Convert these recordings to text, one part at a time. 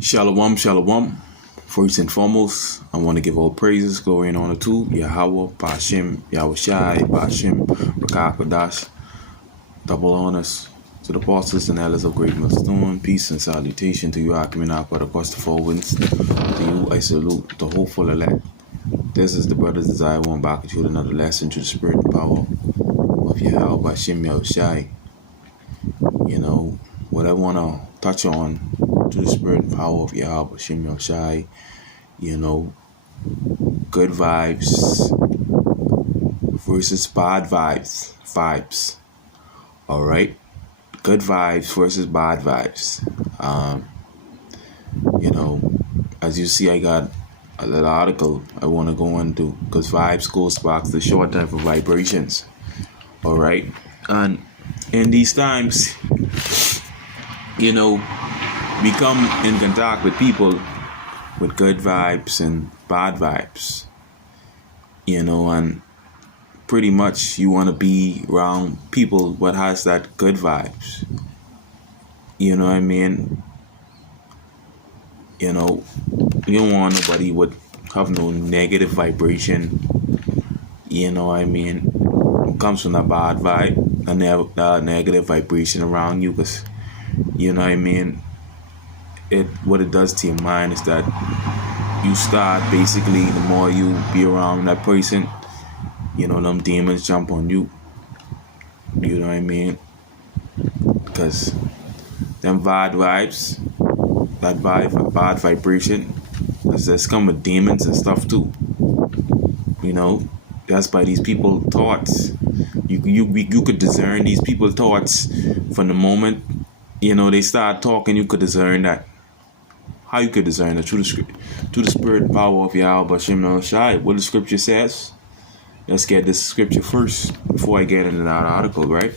Shalom, shalom. First and foremost, I want to give all praises, glory, and honor to Yahweh, Bashim, Yahushai, Bashim, Rakakadash. Double honors to the apostles and elders of Great Millstone. Peace and salutation to you, Akiminah, but across the four winds. To you, I salute the hopeful elect. This is the brother's desire. One back at you with another lesson to the spirit and power of Yahweh, Bashim, Yahushai. What I want to touch on to the spirit and power of Yahweh, Bashim, Yahushai. Good vibes versus bad vibes. All right, good vibes versus bad vibes. As you see, I got a little article I want to go into, because vibes goes back to the short time for vibrations. All right, and in these times, we come in contact with people with good vibes and bad vibes, and pretty much you want to be around people what has that good vibes. You know what I mean? You don't want nobody would have no negative vibration. You know what I mean? It comes from a bad vibe, a negative vibration around you, because you know what I mean? What it does to your mind is that you start, basically, the more you be around that person, them demons jump on you. You know what I mean? Because them bad vibes, that bad vibration, that's come with demons and stuff too. That's by these people's thoughts. You could discern these people's thoughts from the moment they start talking. You could discern that. How you could discern it? Through the spirit and power of Yahweh Bashim Shai. What the scripture says. Let's get this scripture first before I get into that article, right?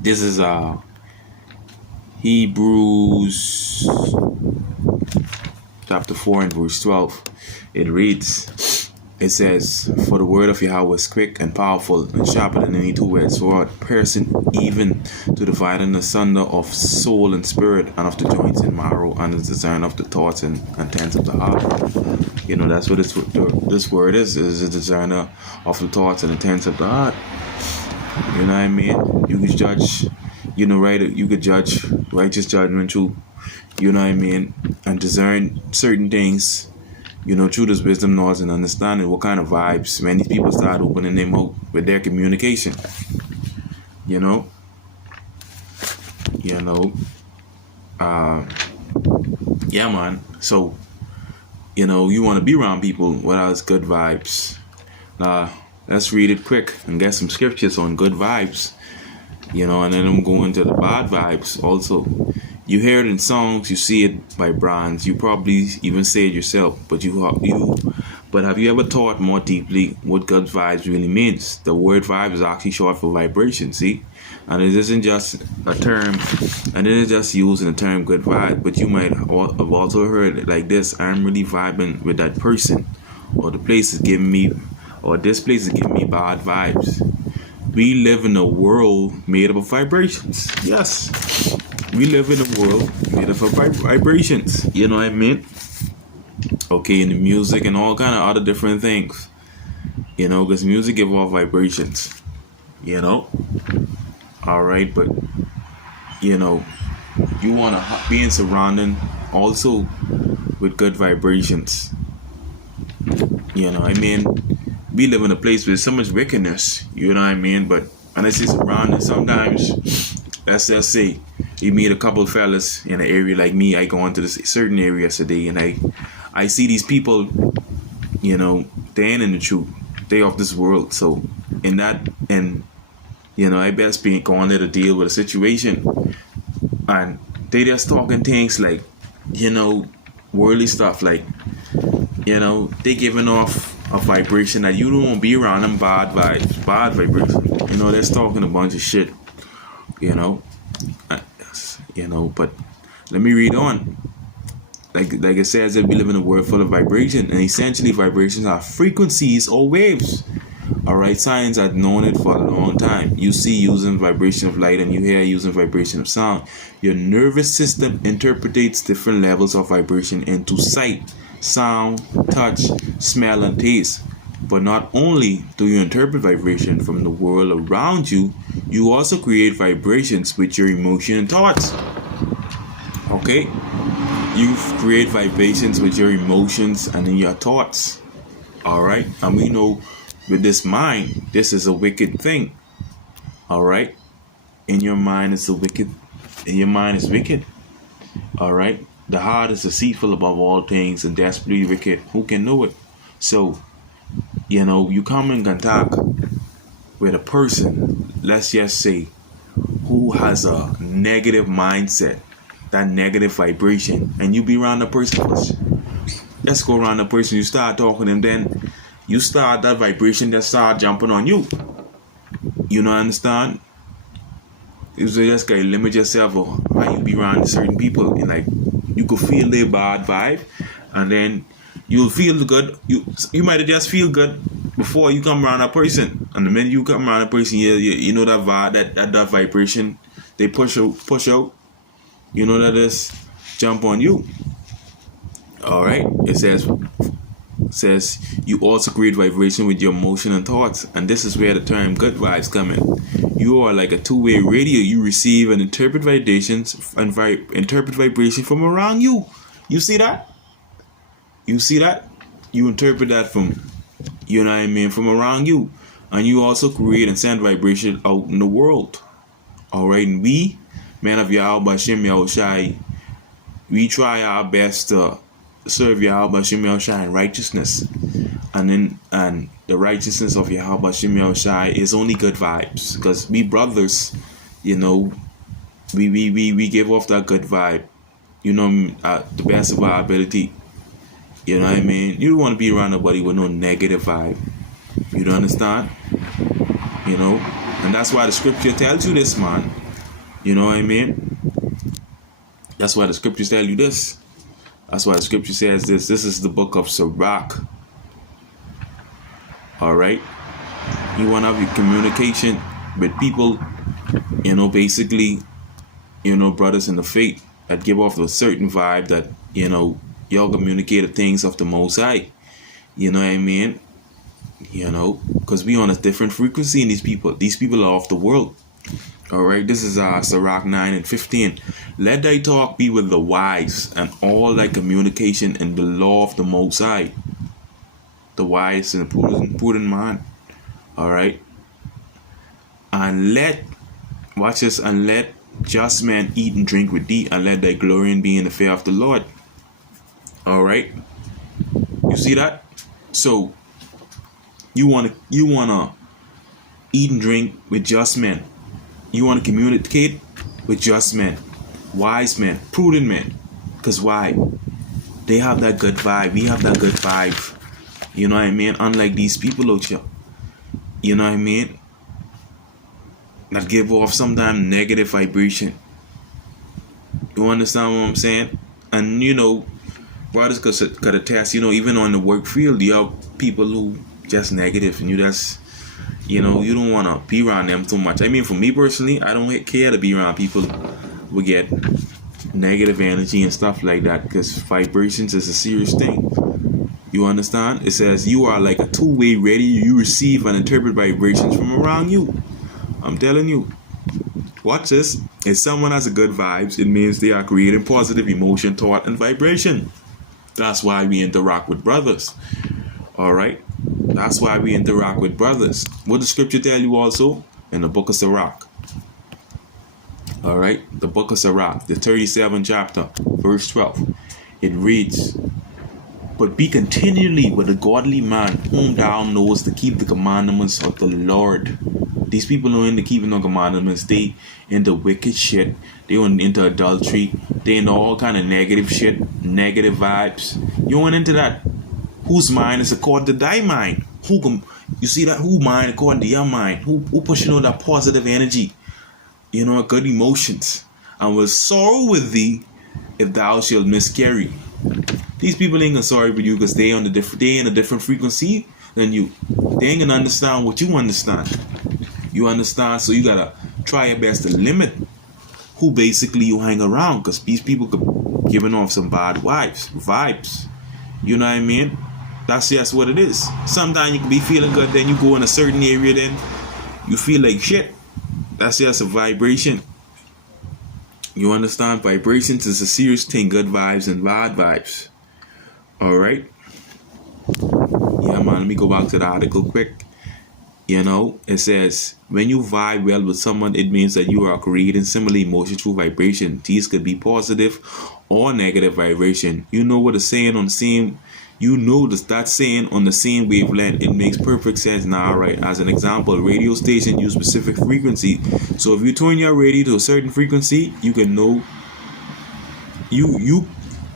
This is Hebrews chapter 4 and verse 12. It reads, it says, "For the word of Yahweh is quick and powerful and sharper than any two-edged sword, piercing even to dividing asunder of soul and spirit, and of the joints and marrow, and the discern of the thoughts and intents of the heart." That's what this word is a discerner of the thoughts and intents of the heart. You know what I mean? You could judge, you could judge righteous judgment too. You know what I mean? And discern certain things, through this wisdom, knowledge, and understanding, what kind of vibes when these people start opening their mouth with their communication. Yeah, man. So, you want to be around people what has good vibes. Let's read it quick and get some scriptures on good vibes. And then I'm going to the bad vibes also. You hear it in songs, you see it by brands, you probably even say it yourself, but have you ever thought more deeply what good vibes really means? The word vibe is actually short for vibration, see? And it isn't just a term, and it isn't just using the term good vibe, but you might have also heard it like this: I'm really vibing with that person, or this place is giving me bad vibes. We live in a world made up of vibrations. Yes. We live in a world made up of vibrations. You know what I mean? Okay, in the music and all kind of other different things. Because music give off vibrations. Alright, but you want to be in surrounding also with good vibrations. I mean, we live in a place with so much wickedness. You know what I mean? But when I say surrounding, sometimes, let's just say, you meet a couple of fellas in an area like me. I go into this certain area today, and I see these people, they ain't in the truth. They off this world. So I best be going there to deal with a situation. And they just talking things like, worldly stuff, like, they giving off a vibration that you don't want to be around them. Bad vibes, bad vibration. They're talking a bunch of shit, but let me read on. Like it says that we live in a world full of vibration, and essentially vibrations are frequencies or waves. Alright, science had known it for a long time. You see using vibration of light and you hear using vibration of sound. Your nervous system interprets different levels of vibration into sight, sound, touch, smell, and taste. But not only do you interpret vibration from the world around you, you also create vibrations with your emotion and thoughts. Okay? You create vibrations with your emotions and in your thoughts. Alright? And we know with this mind, this is a wicked thing. Alright? In your mind is wicked. Alright? The heart is deceitful above all things and desperately wicked. Who can know it? So, you come in contact with a person, let's just say, who has a negative mindset, that negative vibration, and you be around the person. Let's go around the person, you start talking, and then you start that vibration that start jumping on you. You know, understand? You just gotta limit yourself or how you be around certain people, and like you could feel their bad vibe, and then you'll feel good. You might just feel good before you come around a person, and the minute you come around a person, you know that vibe, that vibration, they push out. You know that just jump on you. All right. It says you also create vibration with your emotion and thoughts, and this is where the term good vibes come in. You are like a two-way radio. You receive and interpret vibrations and interpret vibration from around you. You see that? You interpret that from, from around you. And you also create and send vibration out in the world. Alright, and we, men of Yahweh Bashem Yahushai, we try our best to serve Yahweh Bashem Yahushai in righteousness. And the righteousness of Yahweh Bashem Yahushai is only good vibes. Because we brothers, we give off that good vibe. The best of our ability. You know what I mean? You don't want to be around nobody with no negative vibe. You don't understand? And that's why the scripture tells you this, man. You know what I mean? That's why the scriptures tell you this. That's why the scripture says this. This is the book of Sirach. Alright? You want to have your communication with people, basically, brothers in the faith that give off a certain vibe that, y'all communicate the things of the Most High. You know what I mean? Because we on a different frequency in these people. These people are off the world. Alright, this is Sirach 9 and 15. Let thy talk be with the wise, and all thy communication in the law of the Most High. The wise and the prudent man. Alright? And let just men eat and drink with thee, and let thy glory be in the fear of the Lord. Alright? You see that? So you wanna eat and drink with just men. You wanna communicate with just men, wise men, prudent men. Cause why? They have that good vibe. We have that good vibe. You know what I mean? Unlike these people out here. You know what I mean? That give off sometimes negative vibration. You understand what I'm saying? And brothers could attest, even on the work field, you have people who just negative, and you don't want to be around them too much. I mean, for me personally, I don't care to be around people who get negative energy and stuff like that, because vibrations is a serious thing. You understand? It says you are like a two-way radio. You receive and interpret vibrations from around you. I'm telling you. Watch this. If someone has a good vibes, it means they are creating positive emotion, thought, and vibration. That's why we interact with brothers. Alright? That's why we interact with brothers. What the scripture tell you also? In the book of Sirach. Alright? The book of Sirach, the 37th chapter, verse 12. It reads, But be continually with a godly man, whom thou knowest to keep the commandments of the Lord. These people who are into keeping the commandments, they into wicked shit. They went into adultery. They into all kind of negative shit, negative vibes. You went into that. Whose mind is according to thy mind? You see that? Who mind according to your mind? Who pushing on that positive energy? Good emotions. And will sorrow with thee if thou shalt miscarry. These people ain't gonna sorry with you because they in a different frequency. then they ain't gonna understand what you understand. You understand? So you gotta try your best to limit who basically you hang around, because these people could giving off some bad vibes. You know what I mean? That's just what it is. Sometimes you can be feeling good, then you go in a certain area, then you feel like shit. That's just a vibration. You understand? Vibrations is a serious thing. Good vibes and bad vibes. Alright? Yeah, man. Let me go back to the article quick. You know, it says, when you vibe well with someone, it means that you are creating similar emotions through vibration. These could be positive or negative vibration. You know what it's saying on the same, you know that saying on the same wavelength. It makes perfect sense now, right? As an example, radio station use specific frequency. So if you tune your radio to a certain frequency, you can know,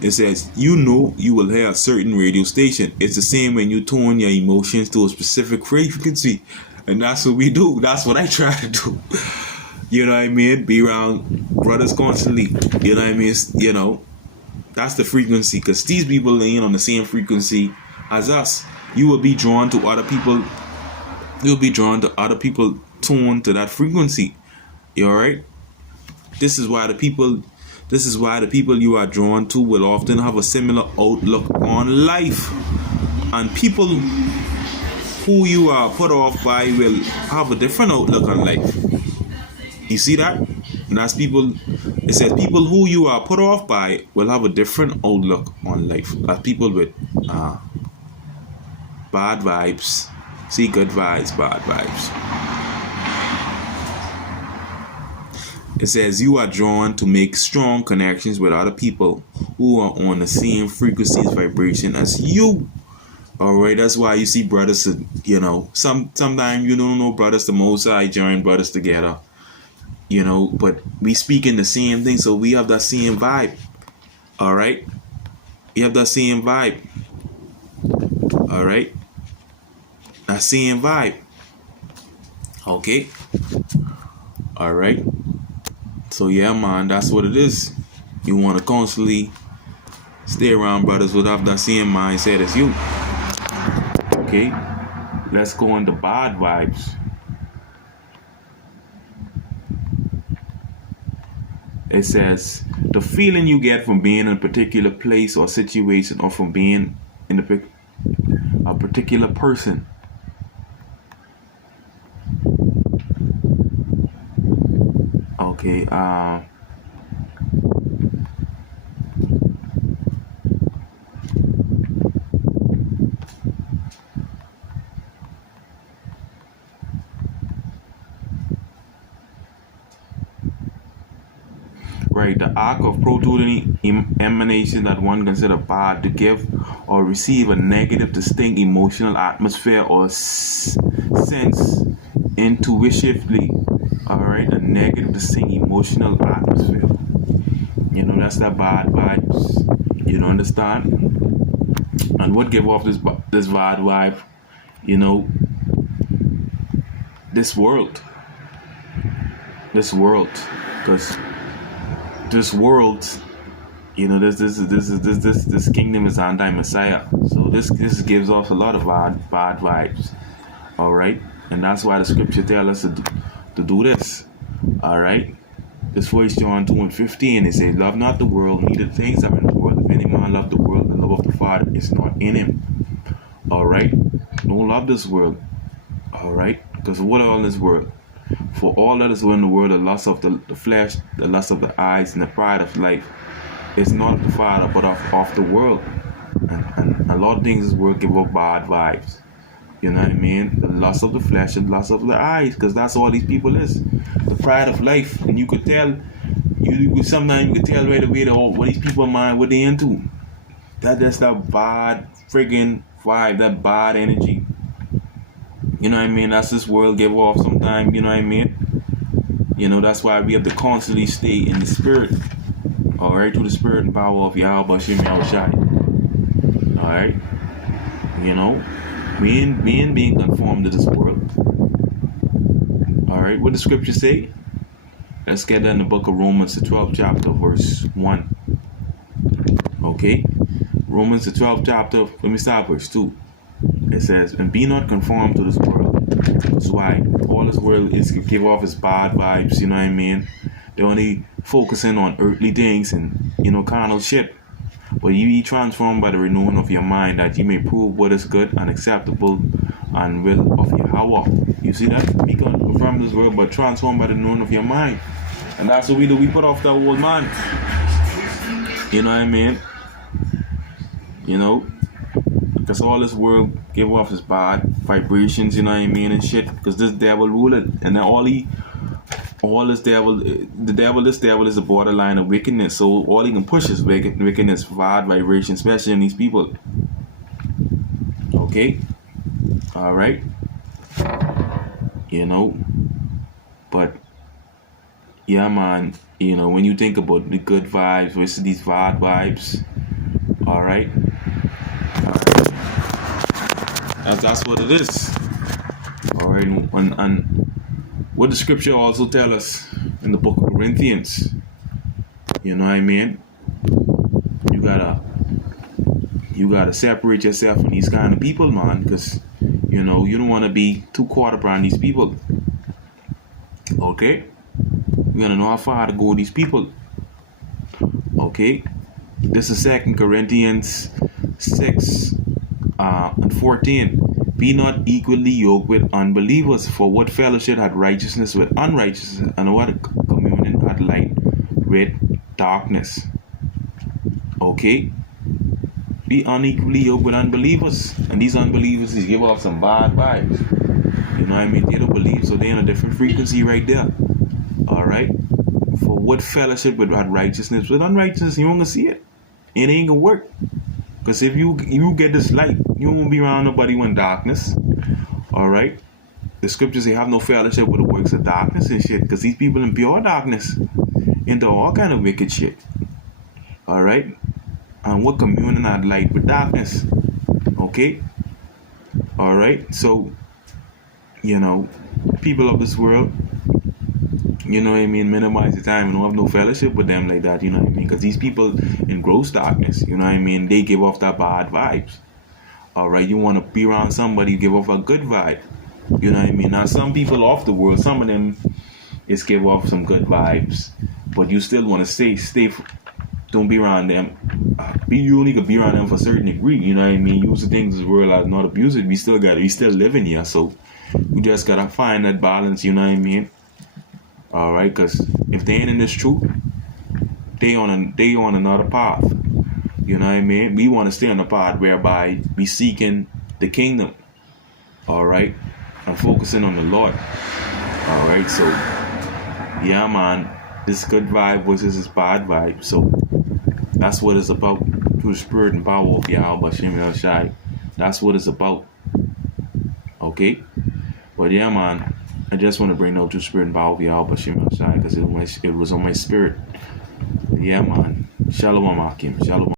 it says, you know you will hear a certain radio station. It's the same when you tune your emotions to a specific frequency. And that's what we do. That's what I try to do. You know what I mean? Be around brothers constantly. You know what I mean? You know, that's the frequency. Because these people ain't on the same frequency as us. You will be drawn to other people. You'll be drawn to other people tuned to that frequency. You alright? This is why the people you are drawn to will often have a similar outlook on life. And people who you are put off by will have a different outlook on life. You see that? And that's people, it says people who you are put off by will have a different outlook on life. That's people with bad vibes. See, good vibes, bad vibes. It says you are drawn to make strong connections with other people who are on the same frequencies vibration as you. Alright, that's why you see brothers, you know, sometimes you don't know brothers the most. I join brothers together, you know, but we speak in the same thing, so we have that same vibe. Alright? We have that same vibe. Alright? That same vibe. Okay? Alright? So yeah, man, that's what it is. You want to constantly stay around brothers who have that same mindset as you. Okay, let's go on to bad vibes. It says, the feeling you get from being in a particular place or situation, or from being in a particular person. Okay, right, the arc of protruding emanation that one consider bad to give or receive a negative, distinct emotional atmosphere or sense intuitively. Alright, a negative, distinct emotional atmosphere. You know, that's that bad vibes. You don't understand? And what give off this bad vibe? You know, this world. Because this world, you know, this kingdom is anti-Messiah. So this gives off a lot of bad vibes. Alright? And that's why the scripture tells us to do this. Alright? This 1 John 2:15, it says, love not the world, neither the things that are in the world. If any man love the world, the love of the Father is not in him. Alright? Don't love this world. Alright? Because what all in this world? For all that is in the world, the lust of the flesh, the lust of the eyes, and the pride of life is not of the Father, but of the world. And a lot of things in this world give up bad vibes. You know what I mean? The lust of the flesh and lust of the eyes, because that's all these people is. The pride of life. And you could tell, sometimes you could tell right away what these people mind, what they into. That's that bad friggin' vibe, that bad energy. You know what I mean? That's this world give off sometimes, you know what I mean? You know, that's why we have to constantly stay in the spirit. Alright, through the spirit and power of Yahweh Shem Yahushai. Alright? You know? We ain't being conformed to this world. Alright, what the scripture say? Let's get that in the book of Romans, the 12th chapter, verse 1. Okay? Romans, the 12th chapter, let me start verse 2. It says, and be not conformed to this world. That's why all this world is to give off its bad vibes, you know what I mean? They're only focusing on earthly things and, carnal shit. But you be transformed by the renewing of your mind, that you may prove what is good and acceptable and will of Yahweh. You see that? Be confirmed this world, but transformed by the renewing of your mind. And that's what we do. We put off that old man. You know what I mean? Because all this world give off is bad vibrations, you know what I mean, and shit. Because this devil rule it. And then this devil is a borderline of wickedness. So all he can push is wickedness, bad vibrations, especially in these people. Okay? Alright? But yeah, man, when you think about the good vibes versus these bad vibes, alright? That's what it is. Alright, and what the scripture also tell us in the book of Corinthians, you know what I mean? You gotta separate yourself from these kind of people, man, because you don't want to be too caught up around these people. Okay? You gotta know how far to go with these people. Okay? This is 2 Corinthians 6 and 14. Be not equally yoked with unbelievers, for what fellowship had righteousness with unrighteousness, and what communion had light with darkness. Okay? Be unequally yoked with unbelievers, and these unbelievers give off some bad vibes. You know what I mean? They don't believe, so they're in a different frequency right there. Alright? For what fellowship with righteousness with unrighteousness, you won't gonna see it. It ain't gonna work. Because if you get this light, you won't be around nobody when darkness. Alright? The scriptures say have no fellowship with the works of darkness and shit. Because these people in pure darkness into all kind of wicked shit. Alright? And what communion had light with darkness? Okay? Alright? So, people of this world, you know what I mean, minimize the time and don't have no fellowship with them like that, you know what I mean? Because these people in gross darkness, you know what I mean, they give off that bad vibes. Alright, you want to be around somebody who give off a good vibe. You know what I mean? Now, some people off the world, some of them is give off some good vibes, but you still want to stay, don't be around them. You only can be around them for a certain degree, you know what I mean? Use the things of this world as not abuse it. We still living here, so we just gotta find that balance, you know what I mean? Alright, because if they ain't in this truth, they on another path. You know what I mean? We want to stay on the path whereby we seeking the kingdom. Alright? And focusing on the Lord. Alright, so yeah, man, this good vibe versus this bad vibe. So that's what it's about, through the spirit and power of Yahweh Shem El Shai. That's what it's about. Okay? But yeah, man, I just want to bring out the spirit and power of Yahweh Shem El Shai, because it was on my spirit. Yeah, man. Shalom Akim. Shalom.